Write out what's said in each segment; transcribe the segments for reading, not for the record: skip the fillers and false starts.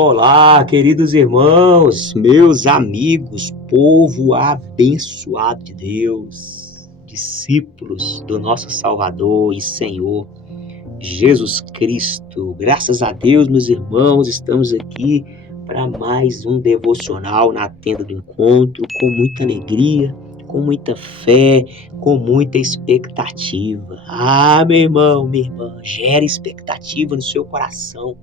Olá, queridos irmãos, meus amigos, povo abençoado de Deus, discípulos do nosso Salvador e Senhor Jesus Cristo. Graças a Deus, meus irmãos, estamos aqui para mais um devocional na tenda do encontro, com muita alegria, com muita fé, com muita expectativa. Meu irmão, minha irmã, gere expectativa no seu coração.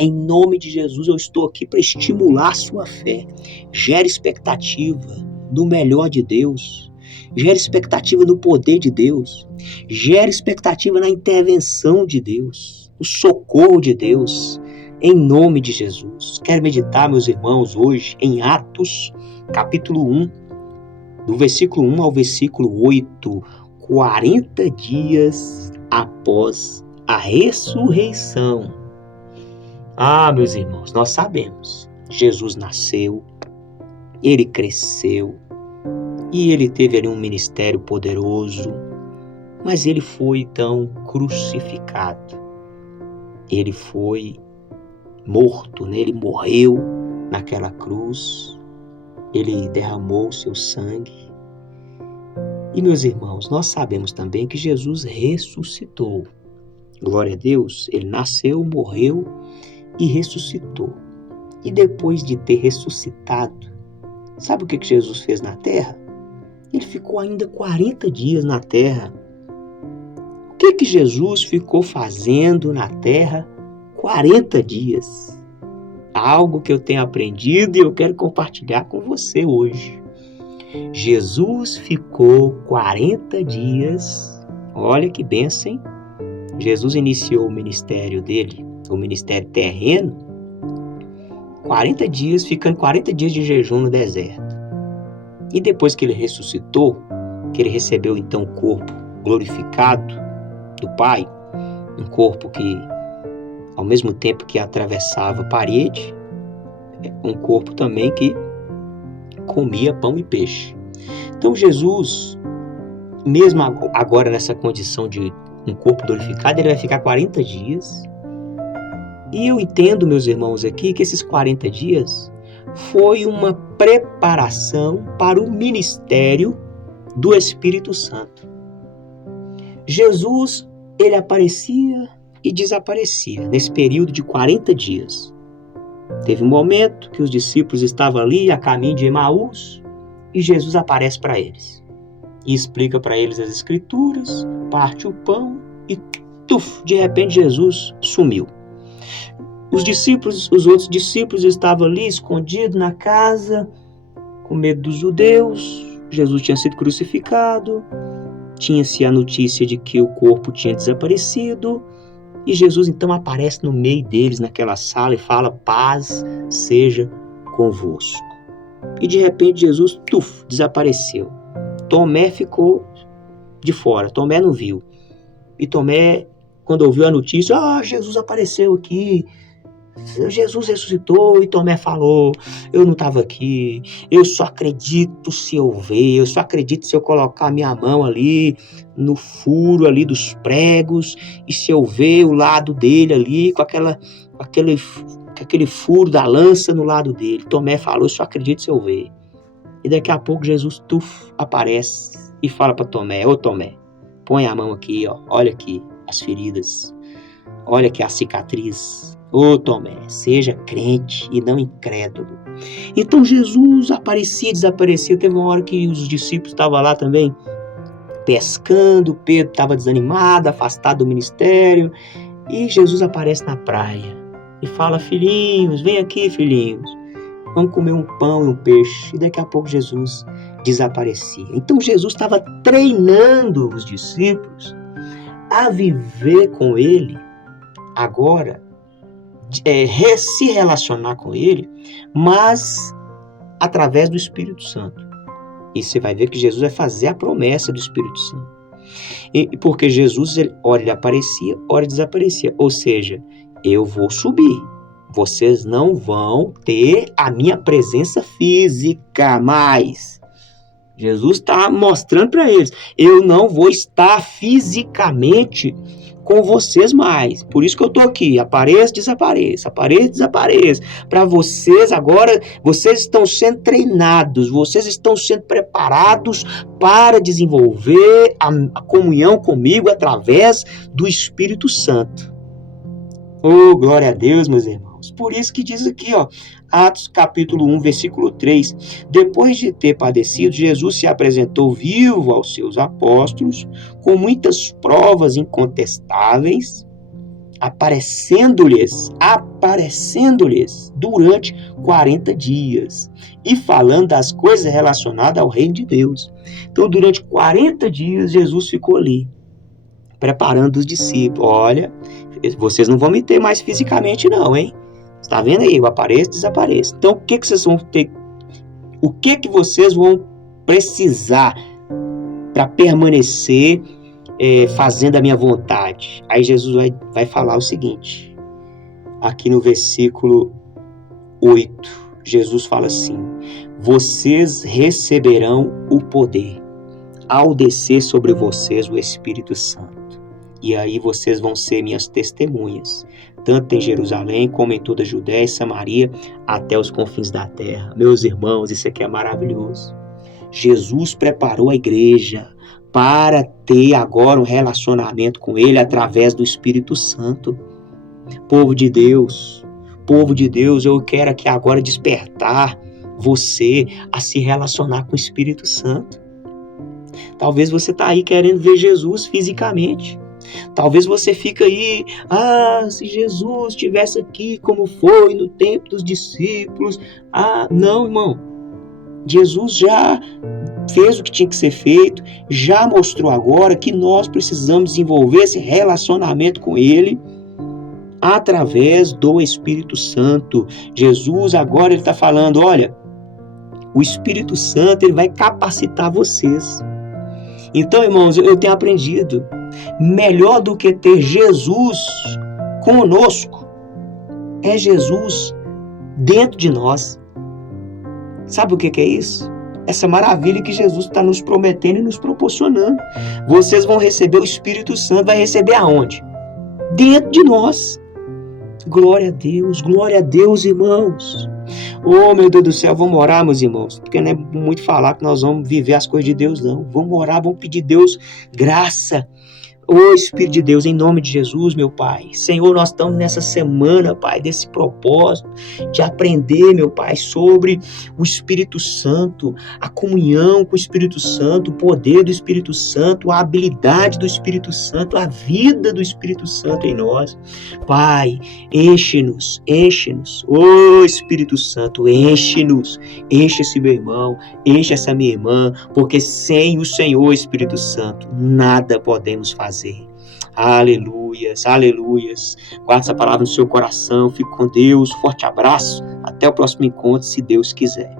Em nome de Jesus, eu estou aqui para estimular a sua fé. Gere expectativa do melhor de Deus. Gere expectativa no poder de Deus. Gere expectativa na intervenção de Deus, no socorro de Deus. Em nome de Jesus. Quero meditar, meus irmãos, hoje em Atos, capítulo 1, do versículo 1 ao versículo 8, 40 dias após a ressurreição. Meus irmãos, nós sabemos, Jesus nasceu, ele cresceu e ele teve ali um ministério poderoso, mas ele foi então crucificado, ele foi morto, né? Ele morreu naquela cruz, ele derramou o seu sangue. E meus irmãos, nós sabemos também que Jesus ressuscitou. Glória a Deus, ele nasceu, morreu e ressuscitou. E depois de ter ressuscitado, sabe o que Jesus fez na terra? Ele ficou ainda 40 dias na terra. O que Jesus ficou fazendo na terra 40 dias? Algo que eu tenho aprendido e eu quero compartilhar com você hoje. Jesus ficou 40 dias, olha que bênção, hein? Jesus iniciou o ministério dele, o ministério terreno, 40 dias, ficando 40 dias de jejum no deserto. E depois que ele ressuscitou, que ele recebeu então o corpo glorificado do Pai, um corpo que, ao mesmo tempo que atravessava a parede, um corpo também que comia pão e peixe. Então Jesus, mesmo agora nessa condição de um corpo glorificado, ele vai ficar 40 dias. E eu entendo, meus irmãos, aqui que esses 40 dias foi uma preparação para o ministério do Espírito Santo. Jesus, ele aparecia e desaparecia nesse período de 40 dias. Teve um momento que os discípulos estavam ali a caminho de Emaús e Jesus aparece para eles e explica para eles as Escrituras, parte o pão e de repente Jesus sumiu. Os outros discípulos estavam ali escondidos na casa, com medo dos judeus. Jesus tinha sido crucificado, tinha-se a notícia de que o corpo tinha desaparecido, e Jesus então aparece no meio deles naquela sala e fala: paz seja convosco. E de repente Jesus desapareceu. Tomé ficou de fora, Tomé não viu. E Tomé, quando ouviu a notícia, Jesus apareceu aqui, Jesus ressuscitou, e Tomé falou: eu não estava aqui, eu só acredito se eu ver, eu só acredito se eu colocar a minha mão ali no furo ali dos pregos, e se eu ver o lado dele ali com aquele furo da lança no lado dele. Tomé falou: eu só acredito se eu ver. E daqui a pouco Jesus aparece e fala para Tomé: ô Tomé, põe a mão aqui, olha aqui as feridas, olha aqui a cicatriz. Ô Tomé, seja crente e não incrédulo. Então Jesus aparecia e desaparecia. Teve uma hora que os discípulos estavam lá também pescando, Pedro estava desanimado, afastado do ministério, e Jesus aparece na praia e fala: filhinhos, vem aqui, filhinhos, vamos comer um pão e um peixe. E daqui a pouco Jesus desaparecia. Então Jesus estava treinando os discípulos a viver com ele agora, se relacionar com ele, mas através do Espírito Santo. E você vai ver que Jesus vai fazer a promessa do Espírito Santo. Porque Jesus, ora ele aparecia, ora desaparecia. Ou seja, eu vou subir. Vocês não vão ter a minha presença física mais. Jesus está mostrando para eles: eu não vou estar fisicamente com vocês mais. Por isso que eu tô aqui. Apareça, desapareça. Apareça, desapareça. Para vocês agora, vocês estão sendo treinados, vocês estão sendo preparados para desenvolver a comunhão comigo através do Espírito Santo. Oh, glória a Deus, meus irmãos. Por isso que diz aqui, ó, Atos capítulo 1, versículo 3. Depois de ter padecido, Jesus se apresentou vivo aos seus apóstolos, com muitas provas incontestáveis, aparecendo-lhes durante 40 dias e falando das coisas relacionadas ao reino de Deus. Então, durante 40 dias, Jesus ficou ali, preparando os discípulos. Olha, vocês não vão me ter mais fisicamente não, hein? Você tá vendo aí? Eu apareço, desapareço. Então, o que vocês vão ter? O que vocês vão precisar para permanecer fazendo a minha vontade? Aí Jesus vai falar o seguinte, aqui no versículo 8, Jesus fala assim: vocês receberão o poder ao descer sobre vocês o Espírito Santo. E aí vocês vão ser minhas testemunhas, tanto em Jerusalém como em toda a Judéia e Samaria, até os confins da terra. Meus irmãos, isso aqui é maravilhoso. Jesus preparou a igreja para ter agora um relacionamento com Ele através do Espírito Santo. Povo de Deus, eu quero aqui agora despertar você a se relacionar com o Espírito Santo. Talvez você está aí querendo ver Jesus fisicamente. Talvez você fica aí, se Jesus estivesse aqui como foi no tempo dos discípulos. Não, irmão. Jesus já fez o que tinha que ser feito, já mostrou agora que nós precisamos desenvolver esse relacionamento com Ele através do Espírito Santo. Jesus agora ele está falando, olha, o Espírito Santo ele vai capacitar vocês. Então, irmãos, eu tenho aprendido, melhor do que ter Jesus conosco, é Jesus dentro de nós. Sabe o que é isso? Essa maravilha que Jesus está nos prometendo e nos proporcionando. Vocês vão receber o Espírito Santo, vai receber aonde? Dentro de nós. Glória a Deus, irmãos. Oh, meu Deus do céu, vamos orar, meus irmãos, porque não é muito falar que nós vamos viver as coisas de Deus, não. Vamos orar, vamos pedir Deus graça. Ô Espírito de Deus, em nome de Jesus, meu Pai. Senhor, nós estamos nessa semana, Pai, desse propósito de aprender, meu Pai, sobre o Espírito Santo, a comunhão com o Espírito Santo, o poder do Espírito Santo, a habilidade do Espírito Santo, a vida do Espírito Santo em nós. Pai, enche-nos. Ô Espírito Santo, enche-nos. Enche esse meu irmão, enche essa minha irmã, porque sem o Senhor, Espírito Santo, nada podemos fazer. Aleluias. Guarde essa palavra no seu coração. Fique com Deus. Forte abraço. Até o próximo encontro, se Deus quiser.